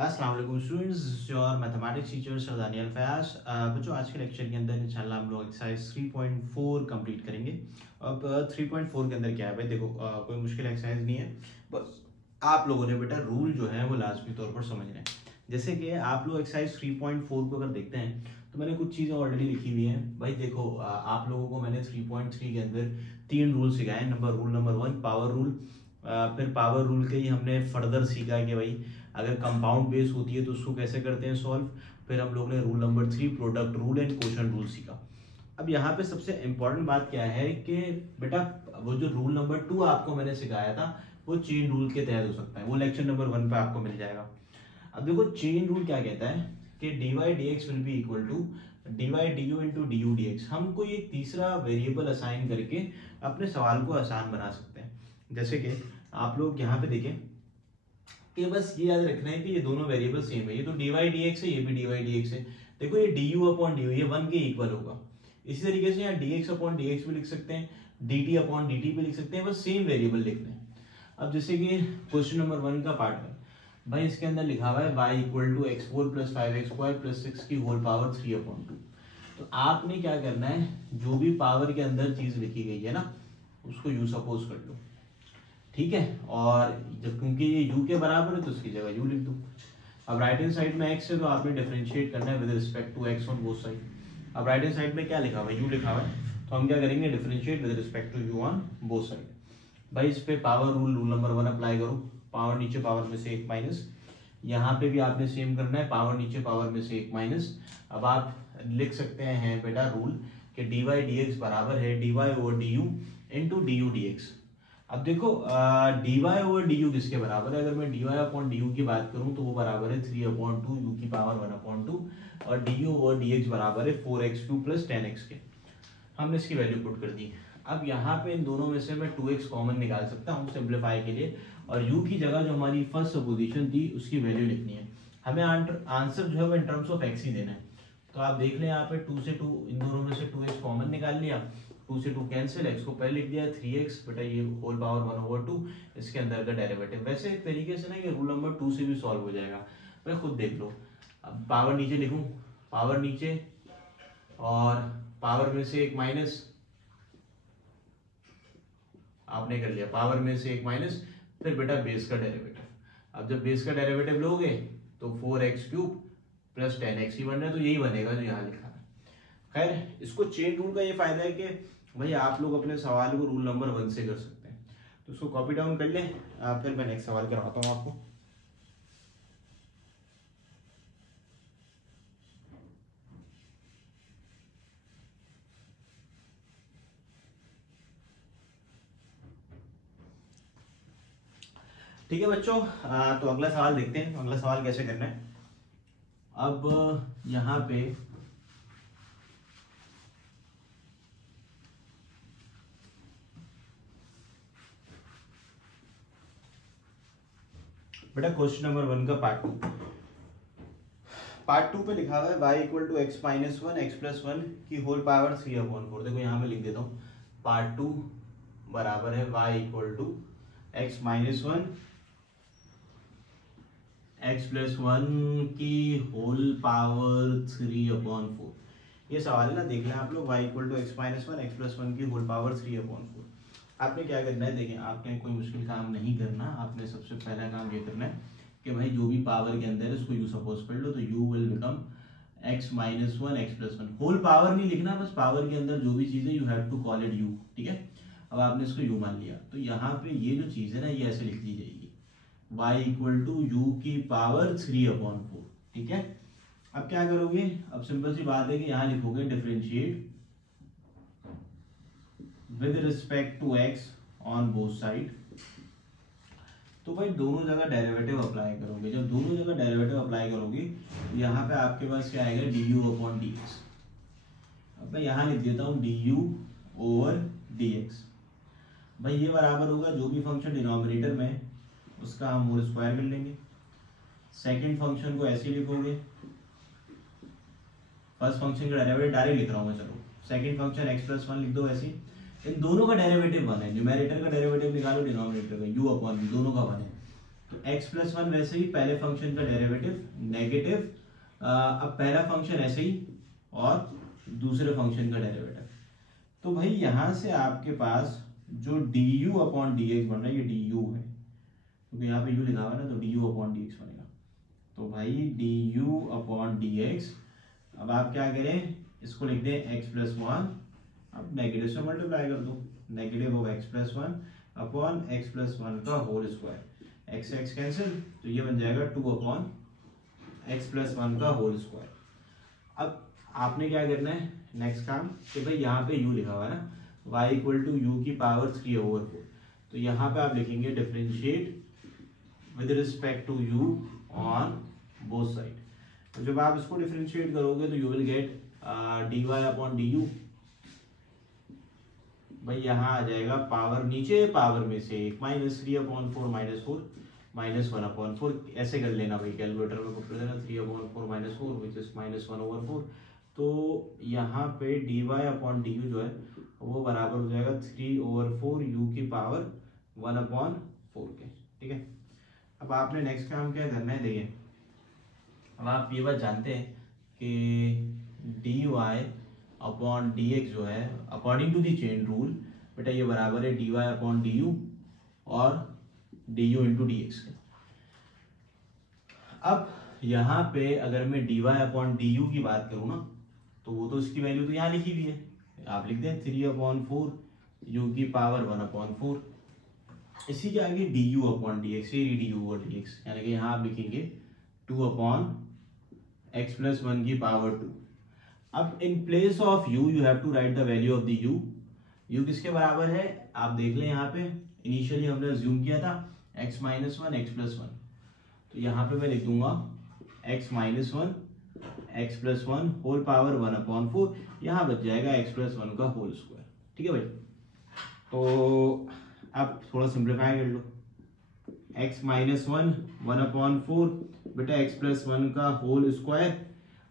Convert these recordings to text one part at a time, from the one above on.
अस्सलाम वालेकुम students, your mathematics teacher sir Daniyal Fayaz. बच्चों, आज के लेक्चर के अंदर इंशाल्लाह हम लोग एक्सरसाइज 3.4 कंप्लीट करेंगे। अब 3.4 के अंदर क्या है भाई, देखो कोई मुश्किल एक्सरसाइज नहीं है, बस आप लोगों ने बेटा रूल जो है वो लाजमी तौर पर समझना है। जैसे कि आप लोग एक्सरसाइज 3.4 को अगर देखते हैं तो मैंने कुछ चीज़ें ऑलरेडी लिखी हुई हैं भाई। देखो आप लोगों को मैंने 3.3 के अंदर 3 रूल सिखाए। Rule number 1 power rule. फिर पावर रूल के ही हमने फर्दर सीखा कि भाई अगर कंपाउंड बेस होती है तो उसको कैसे करते हैं सॉल्व। फिर हम लोग ने rule number 3 product rule and quotient rule सीखा। अब यहाँ पे सबसे इंपॉर्टेंट बात क्या है कि बेटा वो जो रूल नंबर 2 आपको मैंने सिखाया था वो चेन रूल के तहत हो सकता है, वो लेक्चर नंबर 1 पे आपको मिल जाएगा। अब देखो चेन रूल क्या कहता है कि dy dx will be equal to dy du into du dx। हम कोई एक तीसरा वेरिएबल असाइन करके अपने सवाल को आसान बना सकते हैं। जैसे कि आप लोग यहाँ पे देखें कि बस ये याद रखना है कि ये दोनों वेरिएबल सेम है, ये तो dy dx है, ये भी dy dx है। देखो ये du अपॉन du ये 1 के इक्वल होगा। इसी तरीके से यहाँ dx अपॉन dx भी लिख सकते हैं, dt अपॉन dt भी लिख सकते हैं, बस सेम वेरिएबल लिखना है। अब जैसे कि क्वेश्चन नंबर 1 का पार्ट है भाई, इसके अंदर लिखा हुआ है y equal to x4 plus 5x square plus 6 की होल पावर 3 अपॉन 2। तो आपने क्या करना है, जो भी पावर के अंदर चीज लिखी गई है ना उसको यू सपोज कर लो, ठीक है। और जब क्योंकि ये u के बराबर है तो उसकी जगह u लिख दो। अब राइट हैंड साइड में x है तो आपने डिफरेंशिएट करना है with respect to x on both side. अब राइट हैंड साइड में क्या लिखा हुआ है, u लिखा हुआ है, तो हम क्या करेंगे, differentiate with respect to u on both side. भाई इस पे power rule rule number 1 apply करो, पावर नीचे पावर में से 1 माइनस, यहाँ पे भी आपने सेम करना है, पावर नीचे पावर में से 1 माइनस। अब आप लिख सकते हैं बेटा रूल कि dy dx बराबर है dy over du into du dx। अब देखो dy ओवर du किसके बराबर है, अगर मैं dy अपॉन du की बात करूं तो वो बराबर है 3 अपॉन 2 u की पावर 1 अपॉन 2, और du ओवर dx बराबर है 4x क्यूब प्लस 10x के। हमने इसकी वैल्यू पुट कर दी। अब यहाँ पे इन दोनों में से मैं 2x कॉमन निकाल सकता हूँ सिंप्लीफाई के लिए, और u की जगह जो हमारी फर्स्ट सपोजिशन थी उसकी वैल्यू लिखनी है। हमें आंसर जो है वो इन टर्म्स ऑफ x ही देना है। तो आप देख लें यहाँ पे 2 से 2, इन दोनों में से 2x कॉमन निकाल लिया, 2 से 2 कैंसिल, x को पहले लिख दिया 3x, बेटा ये होल पावर 1 ओवर 2, इसके अंदर का डेरिवेटिव। वैसे एक तरीके से ना ये रूल नंबर 2 से भी सॉल्व हो जाएगा, भाई खुद देख लो। अब पावर नीचे लिखूं, पावर नीचे और पावर में से 1 माइनस, आपने कर लिया पावर में से 1 माइनस, फिर बेटा बेस का डेरिवेटिव। अब जब बेस का डेरिवेटिव लोगे तो 4x क्यूब प्लस 10x ही बन रहा है, तो यही बनेगा जो यहाँ लिखा है। खैर इसको चेन रूल का ये फायदा है कि भाई आप लोग अपने सवाल को रूल नंबर 1 से कर सकते हैं। तो इसको कॉपी डाउन कर लें, फिर मैं नेक्स्ट सवाल करवाता हूँ आपको। ठीक है बच्चों, तो अगला सवाल देखते हैं, अगला सवाल कैसे करना है। अब यहाँ पे बेटा क्वेश्चन नंबर 1 का पार्ट 2 पे लिखा हुआ है y equal to x minus 1 x plus 1 की होल पावर 3 अपॉन 4। देखो यहाँ मैं लिख देता हूँ, पार्ट 2 बराबर है y equal to x minus 1 x plus 1 की होल पावर 3 अपॉन 4। ये सवाल है ना, देख लें आप लोग, y equal to x minus 1 x plus 1 की होल पावर 3 अपॉन 4। आपने क्या करना है, देखिए आपने कोई मुश्किल काम नहीं करना, आपने सबसे पहला काम ये करना है कि भाई जो भी पावर के अंदर है उसको u सपोज कर लो, तो u will become x minus 1 x plus 1। Whole power नहीं लिखना, बस पावर के अंदर जो भी चीज़ है you have to call it u, ठीक है। अब आपने इसको u मान लिया, तो यहाँ पे ये जो चीज़ है ना ये ऐसे लिख दी जाएगी, y इक्वल टू u की पावर 3 अपॉन 4, ठीक है। अब क्या करोगे, अब सिंपल सी बात है कि यहाँ लिखोगे differentiate with respect to x on both side. तो भाई दोनों जगह डेरिवेटिव अप्लाई करोगे, जब दोनों जगह डेरिवेटिव अप्लाई करोगे तो यहाँ पे आपके पास क्या आएगा, du अपॉन dx। अब मैं यहाँ लिख देता हूँ du ओवर dx। भाई ये बराबर होगा जो भी फंक्शन डिनोमिनेटर में है उसका हम होल स्क्वायर कर लेंगे। सेकंड फंक्शन को ऐसे लिखोगे, फर्स्ट फंक्शन का डेरिवेटिव डायरेक्ट लिख रहा हूँ मैं, चलो सेकंड फंक्शन x प्लस 1 लिख दो ऐसे। इन दोनों का डेरिवेटिव 1 है, न्यूमेरेटर का डेरिवेटिव निकालो डिनोमिनेटर का, u अपॉन v दोनों का 1 है। तो x प्लस वन वैसे ही पहले फंक्शन का डेरिवेटिव नेगेटिव, अब पहला फंक्शन ऐसे ही और दूसरे फंक्शन का डेरिवेटिव। तो भाई यहां से आपके पास जो du अपॉन डी एक्स बन रहा है ये du है, क्योंकि यहाँ पे u लिखा हुआ है ना, तो du अपॉन डी एक्स बनेगा। तो भाई du अपॉन डी एक्स, अब आप क्या करें, इसको लिख दें x प्लस वन, अब नेगेटिव से मल्टीप्लाई कर दो, negative of x plus one upon x plus one का whole square, x x cancel, तो ये बन जाएगा 2 अपॉन एक्स प्लस वन का होल स्क्वायर। अब आपने क्या करना है नेक्स्ट काम, कि भाई यहाँ पे u लिखा हुआ है ना, y इक्वल टू यू की पावर 3/4, तो यहाँ पे आप लिखेंगे differentiate with respect to u on both side. तो जब आप इसको डिफरेंशिएट करोगे तो you will get dy upon du, भाई यहाँ आ जाएगा पावर, नीचे पावर में से एक माइनस 3/4 माइनस 4 माइनस 1/4, ऐसे कर लेना भाई, कैलकुलेटर में पुट कर देना 3/4 माइनस 4 विच इज माइनस 1/4। तो यहाँ पे dy अपॉन du जो है वो बराबर हो जाएगा 3/4 u की पावर 1/4 के, ठीक है। अब आपने नेक्स्ट काम क्या करना है, देखिए अब आप ये बात जानते हैं कि dy अपॉन डी एक्स जो है according to the chain rule, बेटा ये बराबर है dy अपॉन डी यू और d u into d x के। अब यहाँ पे अगर मैं dy अपॉन डी यू की बात करूँ ना, तो वो तो इसकी वैल्यू तो यहाँ लिखी हुई है, आप लिख दें 3/4 यू की पावर 1/4, इसी के आगे d u upon d x, ये डी यू और डी एक्स, यानी कि यहाँ आप लिखेंगे 2 अपॉन एक्स प्लस वन की पावर 2। अब in place of u you have to write the value of the u किसके बराबर है आप देख लें, यहाँ पे इनिशियली हमने अज्यूम किया था x minus one x plus one, तो यहाँ पे मैं लिख दूंगा x minus one x plus one whole power 1/4, यहाँ बच जाएगा x प्लस वन का होल स्क्वायर, ठीक है भाई। तो अब थोड़ा सिंप्लीफाई कर लो, x माइनस वन 1/4 बेटा x प्लस वन का होल स्क्वायर,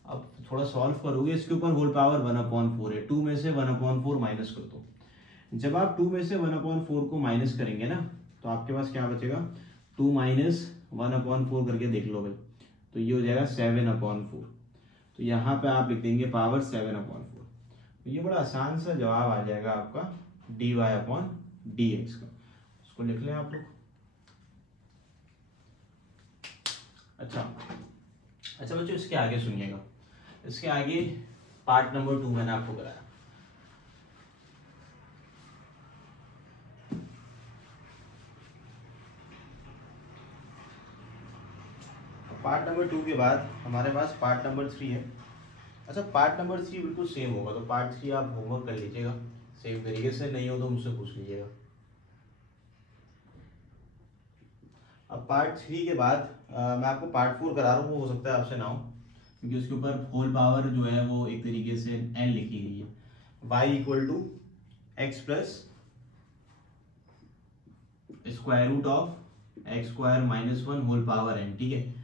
अब थोड़ा सॉल्व करोगे इसके ऊपर होल पावर 1/4 है, 2 में से 1/4 माइनस कर दो। जब आप 2 में से 1/4 को माइनस करेंगे ना, तो आपके पास क्या बचेगा, 2 माइनस 1/4 करके देख लो भाई, तो ये हो जाएगा 7/4, तो यहाँ पे आप लिख देंगे पावर 7/4, तो ये बड़ा आसान सा जवाब आ जाएगा आपका dy अपॉन डी एक्स का, उसको लिख लें आप लोग। अच्छा बच्चों, इसके आगे सुनिएगा, इसके आगे पार्ट नंबर 2 मैंने आपको कराया। पार्ट नंबर 2 के बाद हमारे पास पार्ट नंबर 3 है। अच्छा, पार्ट नंबर 3 बिल्कुल सेम होगा, तो पार्ट 3 आप होमवर्क कर लीजिएगा सेम तरीके से, नहीं हो तो मुझसे पूछ लीजिएगा। अब पार्ट 3 के बाद मैं आपको पार्ट 4 करा रहा हूँ, वो हो सकता है आपसे ना हो, क्योंकि उसके ऊपर होल पावर जो है वो एक तरीके से n लिखी गई है, y equal to x plus square root of x square minus 1 whole power n, ठीक है।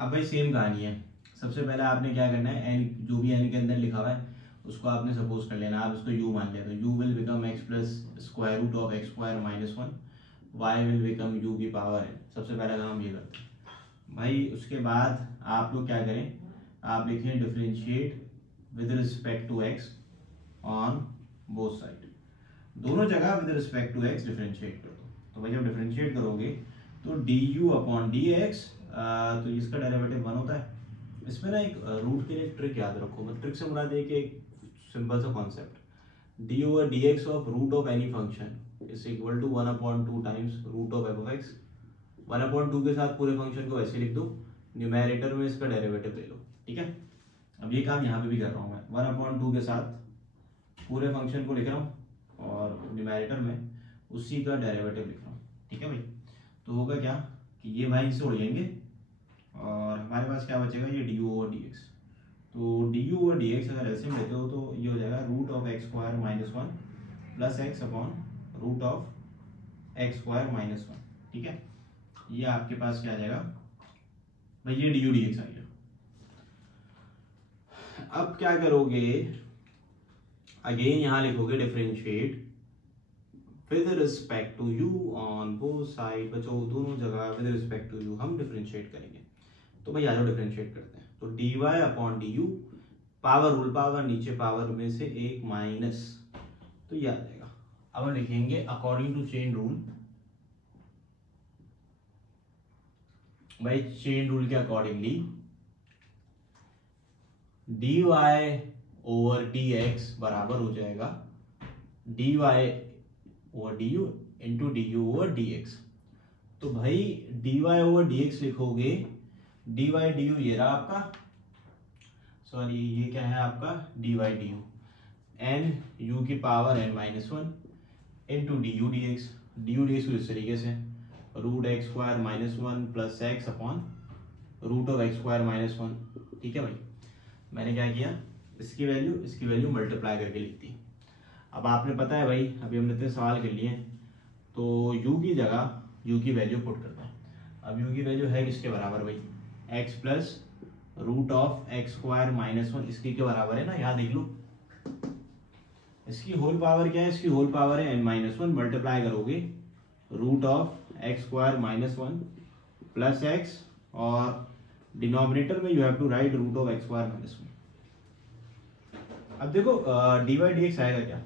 अब भाई सेम कहानी है, सबसे पहले आपने क्या करना है, n जो भी n के अंदर लिखा हुआ है उसको आपने सपोज कर लेना, आप इसको u मान लिया, तो u will become x plus square root of x square minus 1, y will become u की पावर n। सबसे पहला काम ये करते हैं भाई। उसके बाद आप लोग क्या करें, आप लिखें differentiate with respect to x on both side, दोनों जगह with respect to x differentiate कर दो। तो भाई जब डिफरेंशिएट करोगे तो du अपॉन डी एक्स, तो इसका डेरिवेटिव 1 होता है। इसमें ना एक रूट के लिए ट्रिक याद रखो, मतलब ट्रिक से मुराद है कि एक सिंपल सा concept, d over d x of root of any function is equal to 1/2 times root of f of x. 1/2 के साथ पूरे फंक्शन को ऐसे लिख दो, न्यूमेरेटर में इसका डेरिवेटिव ले लो, ठीक है। अब ये काम यहाँ पे भी कर रहा हूँ मैं, 1/2 के साथ पूरे फंक्शन को लिख रहा हूँ और न्यूमेरेटर में उसी का डेरिवेटिव लिख रहा हूँ, ठीक है भाई। तो होगा क्या कि ये भाई से उड़ जाएंगे और हमारे पास क्या बचेगा, ये डी ओवर डी एक्स। तो डी ओवर डी एक्स अगर ऐसे लेते हो तो ये हो जाएगा root of x square minus 1 plus x upon root of x square minus 1, ठीक है। ये आपके पास क्या आ जाएगा भाई, ये डी यू डी एक्स आ गया। अब क्या करोगे, अगेन यहां लिखोगे differentiate with respect to u on on both side, बच्चों दोनों जगह विद रिस्पेक्ट टू यू हम डिफरेंशिएट करेंगे। तो भाई आ जाओ डिफरेंशिएट करते हैं। तो d y upon d u, power rule, power नीचे पावर में से एक माइनस, तो ये आ जाएगा। अब हम लिखेंगे अकॉर्डिंग टू चेन रूल, भाई चेन रूल के accordingly d y over d x बराबर हो जाएगा d y over d u into d u over d x. तो भाई d y over d x लिखोगे, डी वाई डी यू ये रहा आपका, सॉरी ये क्या है आपका d y d u, n u की power n minus one into d u d x. D u d x इस तरीके से root x square minus one plus x upon root of x square minus one. ठीक है भाई, मैंने क्या किया, इसकी वैल्यू मल्टीप्लाई करके लिख दी। अब आपने पता है भाई, अभी हमने इतने सवाल कर लिए, तो u की जगह u की वैल्यू पुट करते हैं। अब u की वैल्यू है किसके बराबर भाई, x plus root of x square minus one, इसकी के बराबर है ना, यहाँ देख लो। इसकी होल पावर क्या है, इसकी होल पावर है n माइनस वन, मल्टीप्लाई करोगे root of x square minus one plus x, और डिनोमिनेटर में you have to write root of x square minus one. अब देखो डी वाई डी एक्स आएगा क्या,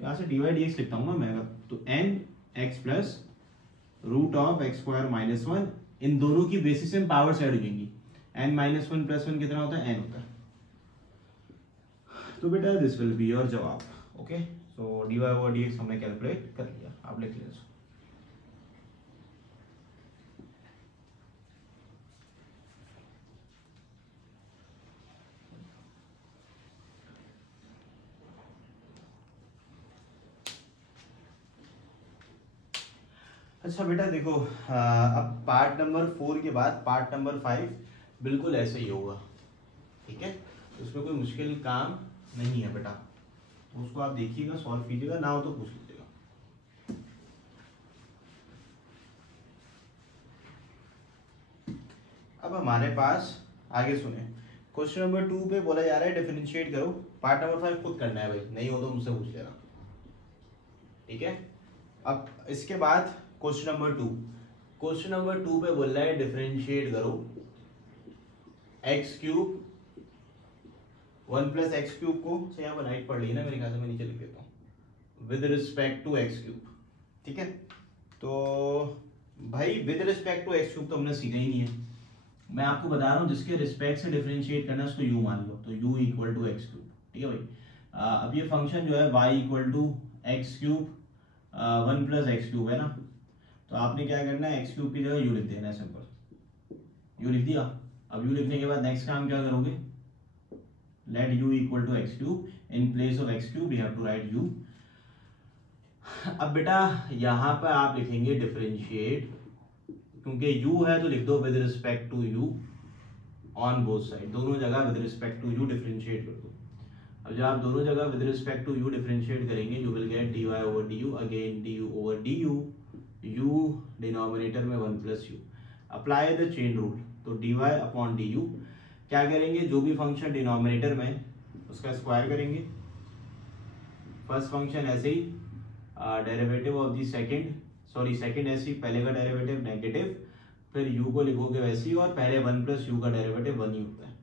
यहाँ से डी वाई डी एक्स लिखता हूँ ना मैं, तो n x plus root of x square minus one, इन दोनों की बेसिस में पावर ऐड हो जाएंगी। N minus one plus one कितना होता है, एन होता है। तो बेटा दिस विल बी योर जवाब। Okay, so d y over d x हमने कैलकुलेट कर लिया, आप लिख लीजिए। अच्छा बेटा देखो, अब पार्ट नंबर 4 के बाद पार्ट नंबर 5 बिल्कुल ऐसे ही होगा। ठीक है, उसमें कोई मुश्किल काम नहीं है बेटा, तो उसको आप देखिएगा, सॉल्व कीजिएगा, ना हो तो पूछ लीजिएगा। अब हमारे पास आगे सुने, क्वेश्चन नंबर 2 पे बोला जा रहा है डिफरेंशिएट करो। पार्ट नंबर 5 खुद करना है भाई, नहीं हो तो मुझसे पूछ लेना। ठीक है, अब इसके बाद क्वेश्चन नंबर 2 पे बोल रहा है डिफरेंशिएट करो x cube, one plus x cube को, से यहाँ पर राइट पढ़ ली ना मेरे ख्याल से, मैं नीचे लिख देता हूँ, with respect to x cube. ठीक है, तो भाई with respect to x cube तो हमने सीखा ही नहीं है, मैं आपको बता रहा हूँ जिसके रिस्पेक्ट से डिफरेंशिएट करना है उसको u मान लो, तो u equal to x cube. ठीक है भाई, अब ये फंक्शन जो है y equal to x cube one plus x cube है ना, तो आपने क्या करना है, एक्स क्यूब की जगह u लिख देना है, सिंपल u लिख दिया। अब u लिखने के बाद नेक्स्ट काम क्या करोगे, let u equal to x cube, in place of x cube you have to write u। अब बेटा यहाँ पर आप लिखेंगे डिफरेंशिएट, क्योंकि u है तो लिख दो with respect to u on both side, दोनों जगह with respect to u differentiate कर दो। अब जब आप दोनों जगह with respect to u differentiate करेंगे, you will get dy over du, again du over du, u denominator में 1 plus u। Apply the chain rule, तो dy अपॉन du क्या करेंगे, जो भी फंक्शन डिनोमिनेटर में उसका स्क्वायर करेंगे। फर्स्ट फंक्शन ऐसे ही डेरिवेटिव ऑफ द सेकंड ऐसे ही, पहले का डेरिवेटिव नेगेटिव, फिर u को लिखोगे वैसे ही, और पहले 1 प्लस u का डेरिवेटिव 1 ही होता है,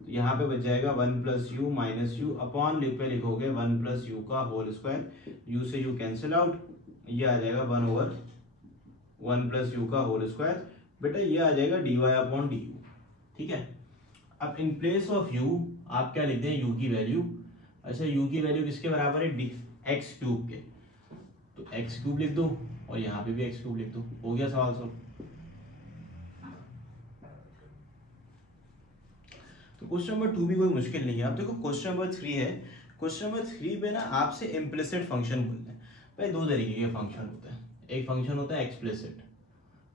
तो यहाँ पे बच जाएगा 1 plus you minus you, upon पे लिखोगे 1 प्लस यू का होल स्क्वायर, u से u कैंसिल आउट, ये आ जाएगा 1 ओवर 1 प्लस यू का होल स्क्वायर। बेटा ये आ जाएगा dy अपॉन du। ठीक है, अब इन प्लेस ऑफ u आप क्या लिखते हैं, u की वैल्यू। अच्छा u की वैल्यू किसके बराबर है, एक्स क्यूब के, तो एक्स क्यूब लिख दो, और यहाँ पे भी एक्स क्यूब लिख दो, हो गया सवाल सब। तो क्वेश्चन नंबर 2 भी कोई मुश्किल नहीं है। अब देखो क्वेश्चन नंबर 3 है, क्वेश्चन नंबर 3 पे ना आपसे इम्प्लिसिट फंक्शन बोलते हैं। भाई दो तरीके के फंक्शन होते हैं, एक फंक्शन होता है एक्सप्लिसिट,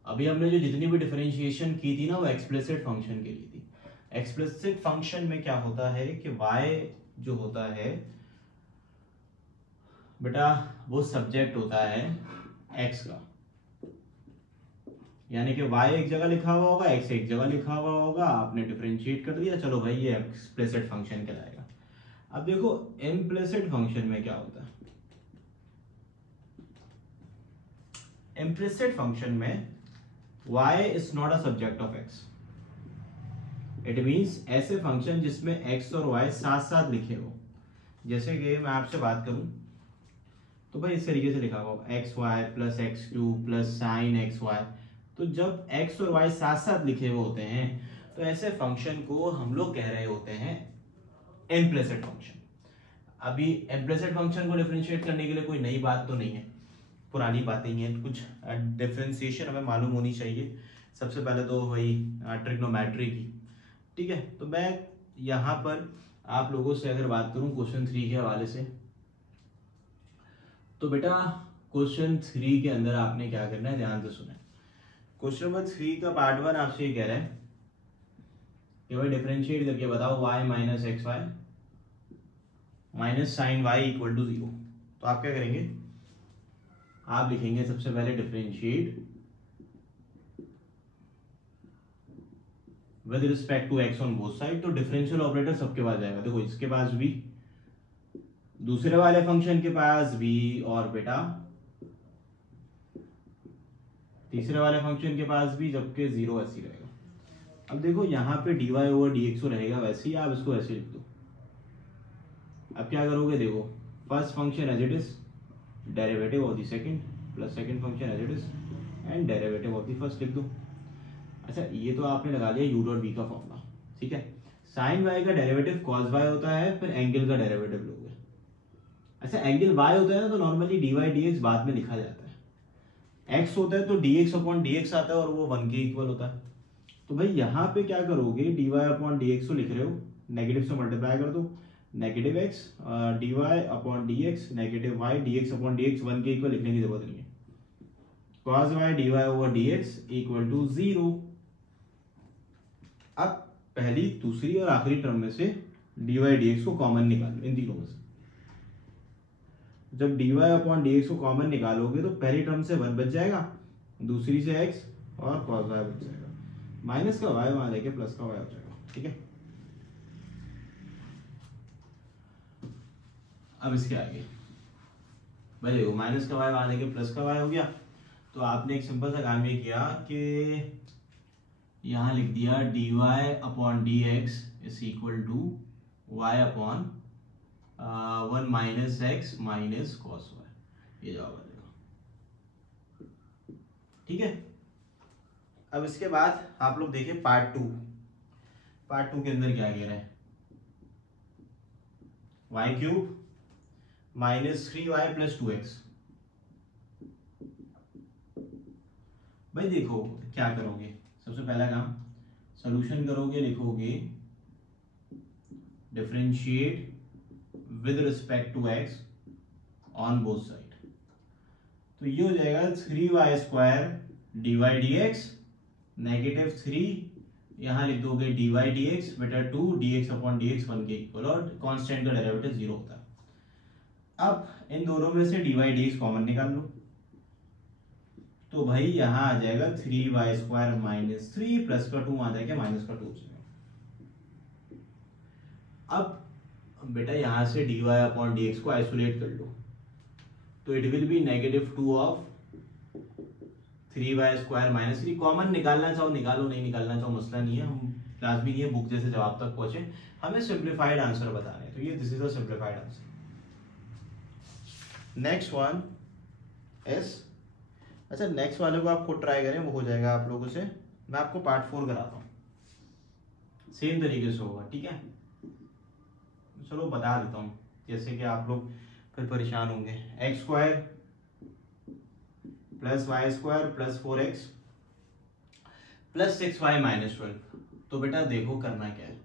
अभी हमने जो जितनी भी डिफरेंशिएशन की थी ना वो एक्सप्लिसिट फंक्शन के लिए थी। एक्सप्लिसिट फंक्शन में क्या होता है कि y जो होता है बेटा वो सब्जेक्ट होता है x का, यानी कि y एक जगह लिखा हुआ होगा, x एक जगह लिखा हुआ होगा, आपने डिफरेंशिएट कर दिया, चलो भाई ये एक्सप्लिसिट फंक्शन कहलाएगा। अब देखो इम्प्लिसिट फंक्शन में क्या होता है, इम्प्लिसिट फंक्शन में y is not a subject of x। It means ऐसे फंक्शन जिसमें x और y साथ साथ लिखे हो, जैसे कि मैं आपसे बात करूं तो भाई इस तरीके से लिखा हुआ x y plus x cube plus sine x y. तो जब x और y साथ साथ लिखे हुए होते हैं तो ऐसे फंक्शन को हम लोग कह रहे होते हैं इम्प्लिसिट फंक्शन। अभी इम्प्लिसिट फंक्शन को डिफरेंशिएट करने के लिए कोई नई बात तो नहीं है, पुरानी बातें ही हैं। कुछ डिफरेंशिएशन हमें मालूम होनी चाहिए। सबसे पहले तो वही ट्रिग्नोमेट्री की, ठीक है। तो मैं यहाँ पर आप लोगों से अगर बात करूँ क्वेश्चन 3 के हवाले से, तो बेटा क्वेश्चन 3 के अंदर आपने क्या करना है, ध्यान से सुने। क्वेश्चन नंबर 3 का पार्ट 1 आपसे ये कह रहा है कि भाई डिफरेंशिएट करके बताओ y minus x y minus sine y equal to 0। तो आप क्या करेंगे, आप लिखेंगे सबसे पहले differentiate with respect to x on both side. तो डिफरेंशियल ऑपरेटर सबके पास जाएगा, देखो इसके पास भी, दूसरे वाले फंक्शन के पास भी, और बेटा तीसरे वाले फंक्शन के पास भी, जबकि 0 ऐसे ही रहेगा। अब देखो यहाँ पे dy ओवर dx रहेगा, वैसे ही आप इसको ऐसे लिख दो। अब क्या करोगे, देखो first function as it is, derivative of the second plus second function as it is and derivative of the first लिख दो। अच्छा ये तो आपने लगा लिया u डॉट v का फॉर्मूला, ठीक है। साइन y का डेरिवेटिव cos y होता है, फिर एंगल का डेरिवेटिव लोगे। अच्छा एंगल y होता है ना, तो नॉर्मली dy dx बाद में लिखा जाता है। x होता है तो dx अपॉन dx आता है और वो 1 के इक्वल होता है। तो भाई यहाँ पे क्या करोगे, dy अपॉन dx को लिख रहे हो, नेगेटिव से मल्टीप्लाई कर दो, negative x dy upon dx negative y dx upon dx 1 के इक्वल लिखने की जरूरत नहीं है। cos y dy over dx equal to 0। अब पहली दूसरी और आखिरी टर्म में से dy dx को कॉमन निकालो इन तीनों में से। जब dy अपॉन dx को कॉमन निकालोगे तो पहली टर्म से 1 बच जाएगा, दूसरी से x और cos y बच जाएगा, माइनस का y वहां लेके प्लस का y हो जाएगा, ठीक है। अब इसके आगे भाई देखो माइनस का y वहां लेके प्लस का y हो गया। तो आपने एक सिंपल सा काम ये किया कि यहां लिख दिया dy upon dx is equal to y अपॉन 1 minus x minus cos y, ये जवाब आ जाएगा, ठीक है। अब इसके बाद आप लोग देखें पार्ट 2। पार्ट 2 के अंदर क्या कह रहे हैं, Y cube minus 3y plus 2x। भाई देखो क्या करोगे, सबसे पहला काम सॉल्यूशन करोगे, लिखोगे differentiate with respect to x on both side. तो ये हो जाएगा 3y square dy dx negative 3, यहां लिख दोगे dy dx बेटा 2 dx अपॉन dx 1 के इक्वल, और कांस्टेंट का डेरिवेटिव 0 होता है। अब इन दोनों में से dy dx कॉमन निकाल लो, तो भाई यहां आ जाएगा 3y स्क्वायर माइनस 3 प्लस का 2 आ जाएगा माइनस का 2 हो जाएगा। अब बेटा यहां से dy अपॉन dx को आइसोलेट कर लो, तो it will B negative 2 of 3y square minus 3। Common निकालना चाहो निकालो, नहीं निकालना चाहो मसला नहीं है, हम क्लास भी नहीं है बुक जैसे जवाब तक पहुंचे, हमें सिंप्लीफाइड आंसर बताने हैं। तो ये this is a simplified answer. Next one is, अच्छा नेक्स्ट वाले को आप खुद ट्राई करें, वो हो जाएगा आप लोगों से। मैं आपको पार्ट 4 कराता हूँ, सेम तरीके से होगा, ठीक है। चलो बता देता हूँ, जैसे कि आप लोग फिर परेशान होंगे। X square plus y square plus 4x plus 6y minus 12। तो बेटा देखो करना क्या है,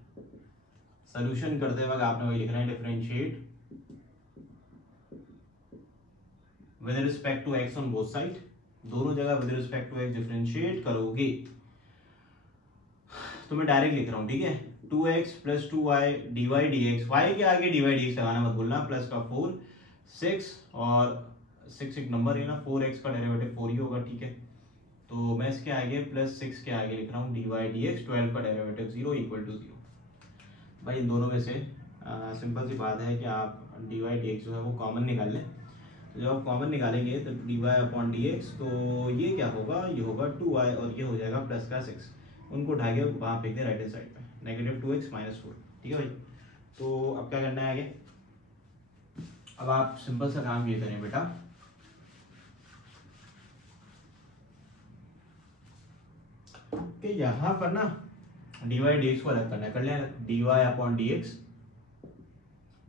सोल्यूशन करते वक्त आपने वही लिखना है, differentiate with respect to x on both side. दोनों जगह with respect to x differentiate करोगे, तो मैं डायरेक्ट लिख रहा हूं, ठीक है। 2x plus 2y dy dx, y के आगे dy dx लगाना मत भूलना, प्लस का 4 6 और 6 एक नंबर है ना, 4x का डेरिवेटिव 4 ही होगा, ठीक है। तो मैं इसके आगे प्लस 6 के आगे लिख रहा हूँ dy dx, 12 का डेरिवेटिव 0 इक्वल टू 0। भाई इन दोनों में से सिंपल सी बात है कि आप dy dx जो है वो कॉमन निकाल लें। तो जब आप कॉमन निकालेंगे तो d y upon d x, तो ये क्या होगा, ये होगा 2y और ये हो जाएगा प्लस का 6। उनको उठा के वहाँ फेंक दें राइट हैंड साइड पे, नेगेटिव 2x माइनस 4। ठीक है भाई, तो अब क्या करना है आगे, अब आप सिंपल सा काम ये करें बेटा कि यहाँ पर ना डी वाई डी एक्स को अलग करना है, कर लें d y upon d x,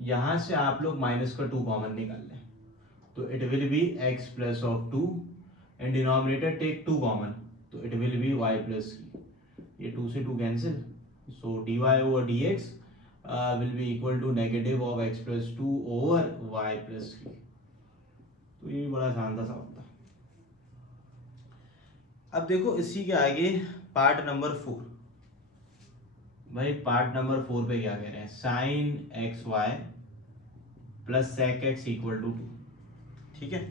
यहाँ से आप लोग माइनस का 2 कॉमन निकाल लें, तो it will be x plus of 2 and denominator take 2 common, तो it will be y plus 3, ये 2 से 2 cancel, so d y over d x will be equal to negative of x plus 2 over y plus 3। तो ये बड़ा आसान था सवाल था। अब देखो इसी के आगे पार्ट नंबर 4, भाई पार्ट नंबर 4 पे क्या कह रहे हैं, sine x y plus sec x equal to 2। ठीक है,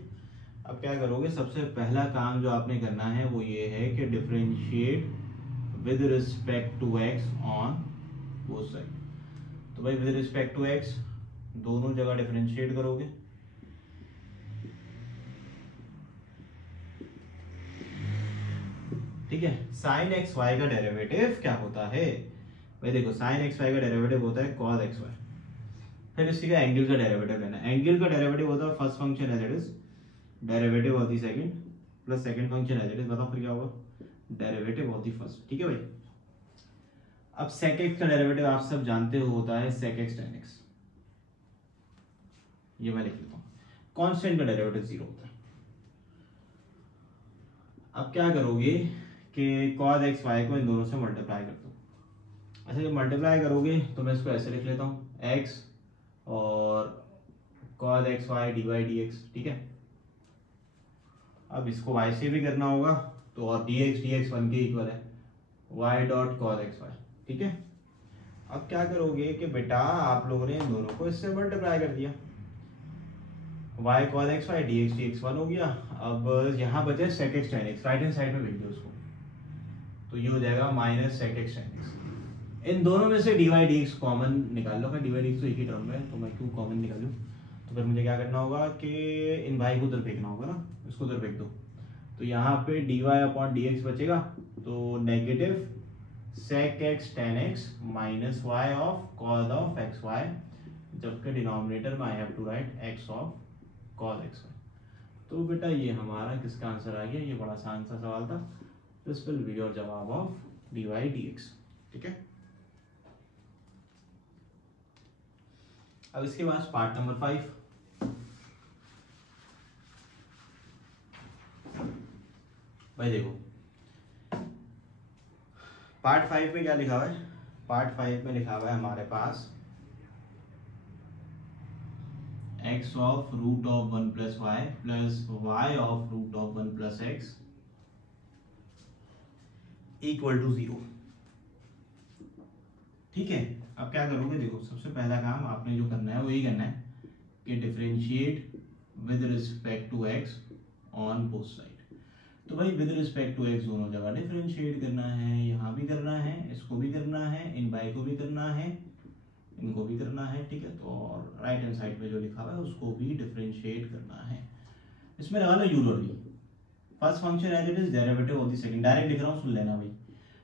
अब क्या करोगे, सबसे पहला काम जो आपने करना है वो ये है कि differentiate with respect to x on both side. तो भाई विद रिस्पेक्ट टू एक्स दोनों जगह डिफरेंशिएट करोगे, ठीक है। साइन एक्स वाई का डेरिवेटिव क्या होता है भाई, देखो साइन एक्स वाई का डेरिवेटिव होता है कॉस एक्स वाई, फिर इसी का एंगल का डेरिवेटिव लेना है। एंगल का डेरिवेटिव होता है first function as it is derivative of the second plus second function as it is, बताओ फिर क्या होगा, डेरिवेटिव ऑफ द फर्स्ट। ठीक है भाई, अब sec x का डेरिवेटिव आप सब जानते हो होता है sec x tan x, ये मैं लिख लेता हूं, कांस्टेंट का डेरिवेटिव 0 होता है। अब क्या करोगे कि cos x y को इन दोनों से मल्टीप्लाई कर दो। अच्छा जब मल्टीप्लाई करोगे तो मैं इसको ऐसे लिख लेता हूँ x और cos x y dy dx। ठीक है, अब इसको y से भी करना होगा तो और dx dx 1 के इक्वल है y dot cos x y। ठीक है, अब क्या करोगे कि बेटा आप लोगों ने इन दोनों को इससे मल्टीप्लाई कर दिया, y cos x y dx dx 1 हो गया। अब यहाँ बचे sec x tan x, right hand side में भेज दो उसको, तो ये हो जाएगा minus sec x tan x। इन दोनों में से dy dx कॉमन निकाल लो, dy dx तो एक ही टर्म है तो मैं क्यों कॉमन निकालूं, तो फिर मुझे क्या करना होगा कि इन भाई को उधर फेंकना होगा ना, इसको उधर फेंक दो, तो यहाँ पे dy अपॉन dx बचेगा, तो negative sec x tan x minus y of cos of x y, जबकि डिनोमिनेटर में I have to write x of cos x y। तो बेटा ये हमारा किसका आंसर आ गया, ये बड़ा आसान सा सवाल था, दिस विल बी योर जवाब ऑफ dy dx। ठीक है, अब इसके बाद पार्ट नंबर 5, भाई देखो पार्ट 5 में क्या लिखा हुआ है, पार्ट 5 में लिखा हुआ है हमारे पास x of root of 1 plus y plus y of root of 1 plus x equal to 0। ठीक है, अब क्या करोगे, देखो सबसे पहला काम आपने जो करना है वो यही करना है कि differentiate with respect to x on both side. तो भाई विद रिस्पेक्ट टू x दोनों जगह डिफरेंशिएट करना है, यहाँ भी करना है, इसको भी करना है, इन बाई को भी करना है, इनको भी करना है। ठीक है, तो और राइट हैंड साइड पे जो लिखा हुआ है उसको भी डिफरेंशिएट करना है। इसमें लगा लो u dot v, first function as it is derivative of the second, direct लिख रहा हूँ, सुन लेना भाई,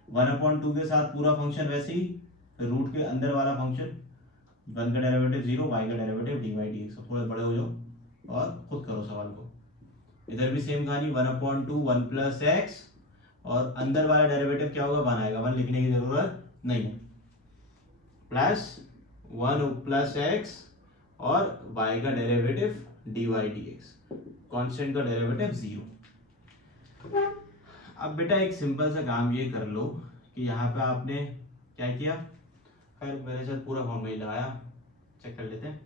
1/2 के साथ पूरा फंक्शन वैसे ही, रूट के अंदर वाला फंक्शन 1 का डेरिवेटिव 0, y का डेरिवेटिव dy dx। थोड़े बड़े हो जाओ और खुद करो सवाल को, इधर भी सेम कहानी 1/2 1 प्लस एक्स, और अंदर वाला डेरिवेटिव क्या होगा 1 आएगा, 1 लिखने की जरूरत नहीं है, प्लस 1 प्लस एक्स और y का डेरिवेटिव dy dx, कांस्टेंट का डेरिवेटिव 0। अब बेटा एक सिंपल सा काम ये कर लो कि यहाँ पे आपने क्या किया, खैर मेरे साथ पूरा फॉर्मूला लगाया, चेक कर लेते हैं।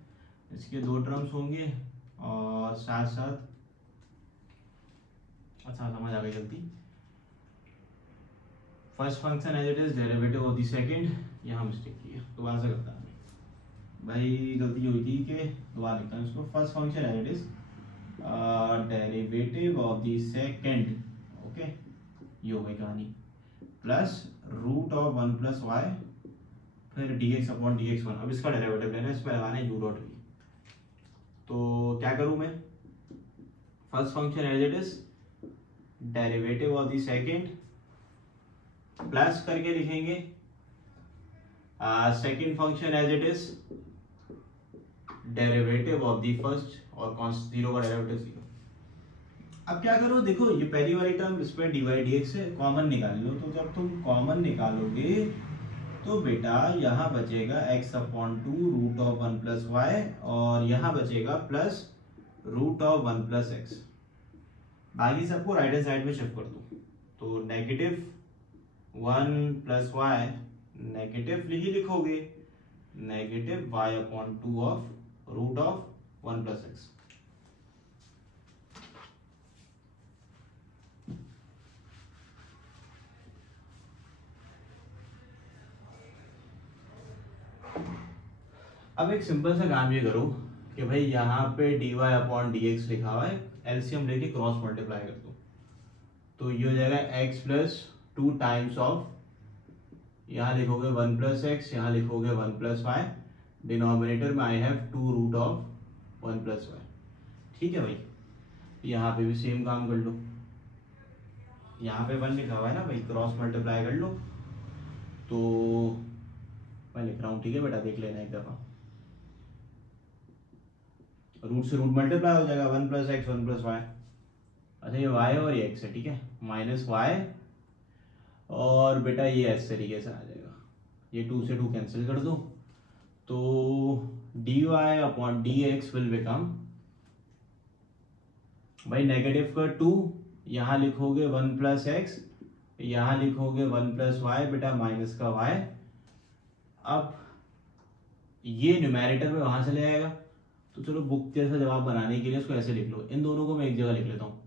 इसके 2 टर्म्स होंगे और साथ साथ, अच्छा समझ आ गई गलती, first function as it is derivative of the second, यहाँ मिस्टेक की है, दोबारा से करता हूँ भाई, गलती हुई थी कि दोबारा लिखता हूँ इसको, first function as it is derivative of the second, okay ये हो गई कहानी, plus root of 1 plus y फिर dx अपॉन dx1। अब इसका डेरिवेटिव लेना है, इस पर लगाना है u डॉट v। तो क्या करूं मैं, first function as it is, derivative of the second plus करके लिखेंगे second function as it is derivative of the first, और जीरो का डेरिवेटिव जीरो। अब क्या करो, देखो ये पहली वाली टर्म इस पे डिवाइड dx से कॉमन निकाल लो, तो जब तुम कॉमन निकालोगे तो बेटा यहाँ बचेगा x upon two root of one plus y, और यहाँ बचेगा plus root of one plus x. बाकी सबको राइट हैंड साइड में शिफ्ट कर दो, तो negative one plus y negatively ही लिखोगे, negative y upon two of root of one plus x. अब एक सिंपल सा काम ये करो कि भाई यहाँ पे dy अपॉन dx लिखा हुआ है, एलसीएम लेके क्रॉस मल्टीप्लाई कर दो, तो ये हो जाएगा x plus two times of, यहाँ लिखोगे वन प्लस एक्स, यहाँ लिखोगे वन प्लस वाई, डिनोमिनेटर में I have to root of one plus y. ठीक है भाई, यहाँ पे भी सेम काम कर लो, यहाँ पे वन लिखा हुआ है ना भाई, क्रॉस मल्टीप्लाई कर लो, तो मैं लिख रहा हूँ, ठीक है बेटा, देख लेना एक दफा, रूट से रूट मल्टीप्लाई हो जाएगा, one plus x one plus y. अच्छा ये वाई और ये एक्स है, ठीक है, माइनस वाई, और बेटा ये इस तरीके से आ जाएगा, ये टू से टू कैंसिल कर दो, तो d y upon d x will become, भाई नेगेटिव का टू, यहाँ लिखोगे वन प्लस एक्स, यहाँ लिखोगे वन प्लस वाई, बेटा माइनस का वाई। अब ये न्यूमेरेटर में वहां से ले आएगा, तो चलो बुक जैसा जवाब बनाने के लिए इसको ऐसे लिख लो, इन दोनों को मैं एक जगह लिख लेता हूँ,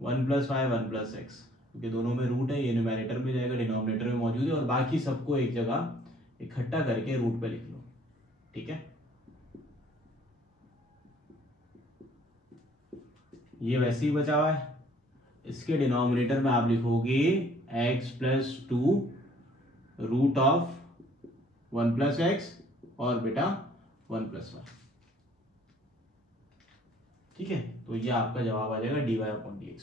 one plus y one plus x, क्योंकि दोनों में रूट है, ये न्यूमेरेटर में जाएगा, डिनोमिनेटर में मौजूद है, और बाकी सबको एक जगह इकट्ठा करके रूट पे लिख लो। ठीक है, ये वैसे ही बचा हुआ है, इसके डिनोमिनेटर में आप लिखोगे x plus two root of one plus x, और बेटा वन प्लस वाई। ठीक है, तो ये आपका जवाब आ जाएगा dy अपॉन dx।